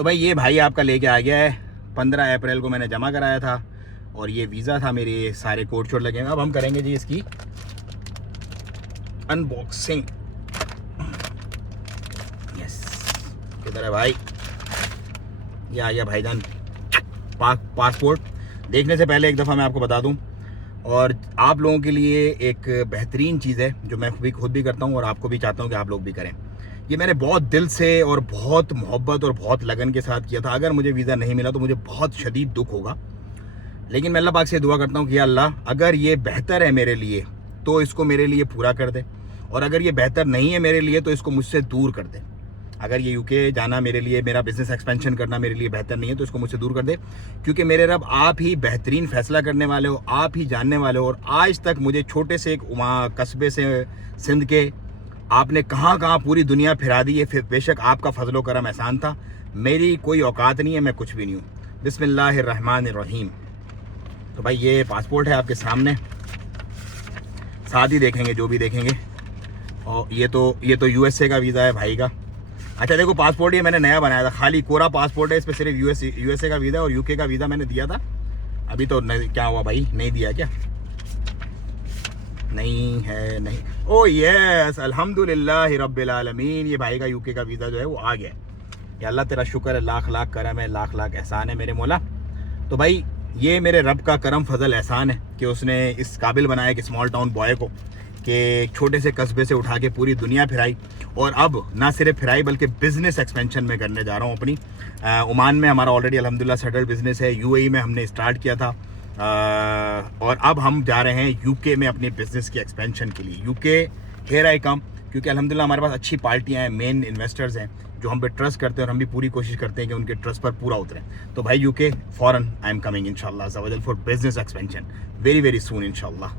तो भाई ये भाई आपका लेके आ गया है। 15 अप्रैल को मैंने जमा कराया था और ये वीज़ा था, मेरे सारे कोड शोड लगे हैं। अब हम करेंगे जी इसकी अनबॉक्सिंग। यस, किधर है भाई? ये आ गया भाईजान पासपोर्ट। देखने से पहले एक दफ़ा मैं आपको बता दूं, और आप लोगों के लिए एक बेहतरीन चीज़ है जो मैं खुद भी करता हूं और आपको भी चाहता हूं कि आप लोग भी करें। ये मैंने बहुत दिल से और बहुत मोहब्बत और बहुत लगन के साथ किया था। अगर मुझे वीज़ा नहीं मिला तो मुझे बहुत शदीद दुख होगा, लेकिन मैं अल्लाह पाक से दुआ करता हूँ कि अल्लाह अगर ये बेहतर है मेरे लिए तो इसको मेरे लिए पूरा कर दे, और अगर ये बेहतर नहीं है मेरे लिए तो इसको मुझसे दूर कर दे। अगर ये यूके जाना मेरे लिए, मेरा बिजनेस एक्सपेंशन करना मेरे लिए बेहतर नहीं है तो इसको मुझसे दूर कर दे, क्योंकि मेरे रब आप ही बेहतरीन फैसला करने वाले हो, आप ही जानने वाले हो। और आज तक मुझे छोटे से एक कस्बे से सिंध के आपने कहाँ कहाँ पूरी दुनिया फिरा दी है। बेशक आपका फजलो करम एहसान था, मेरी कोई औकात नहीं है, मैं कुछ भी नहीं हूँ। बिस्मिल्लाहिर्रहमानिर्रहीम। तो भाई ये पासपोर्ट है आपके सामने, साथ ही देखेंगे जो भी देखेंगे। और ये तो यूएसए का वीज़ा है भाई का। अच्छा देखो, पासपोर्ट ये मैंने नया बनाया था, खाली कोरा पासपोर्ट है, इस पर सिर्फ यूएसए का वीज़ा और यूके का वीज़ा मैंने दिया था। अभी तो क्या हुआ भाई, नहीं दिया क्या? नहीं है, नहीं। ओ यस, अल्हम्दुलिल्लाह रब्बिल आलमीन, ये भाई का यूके का वीज़ा जो है वो आ गया। या अल्लाह तेरा शुक्र है, लाख लाख करम है, लाख लाख एहसान है मेरे मौला। तो भाई ये मेरे रब का करम फजल एहसान है कि उसने इस काबिल बनाया कि स्मॉल टाउन बॉय को, कि छोटे से कस्बे से उठा के पूरी दुनिया फिराई, और अब ना सिर्फ फिराई बल्कि बिज़नेस एक्सपेंशन में करने जा रहा हूँ अपनी। ओमान में हमारा ऑलरेडी अल्हम्दुलिल्लाह सेटल्ड बिज़नेस है, यूएई में हमने स्टार्ट किया था, और अब हम जा रहे हैं यूके में अपने बिज़नेस की एक्सपेंशन के लिए। यूके हेयर आई कम, क्योंकि अल्हम्दुलिल्लाह हमारे पास अच्छी पार्टियाँ हैं, मेन इन्वेस्टर्स हैं जो हम पे ट्रस्ट करते हैं, और हम भी पूरी कोशिश करते हैं कि उनके ट्रस्ट पर पूरा उतरें। तो भाई यूके फ़ौरन आई एम कमिंग इंशाल्लाह for business expansion very very soon इंशाल्लाह।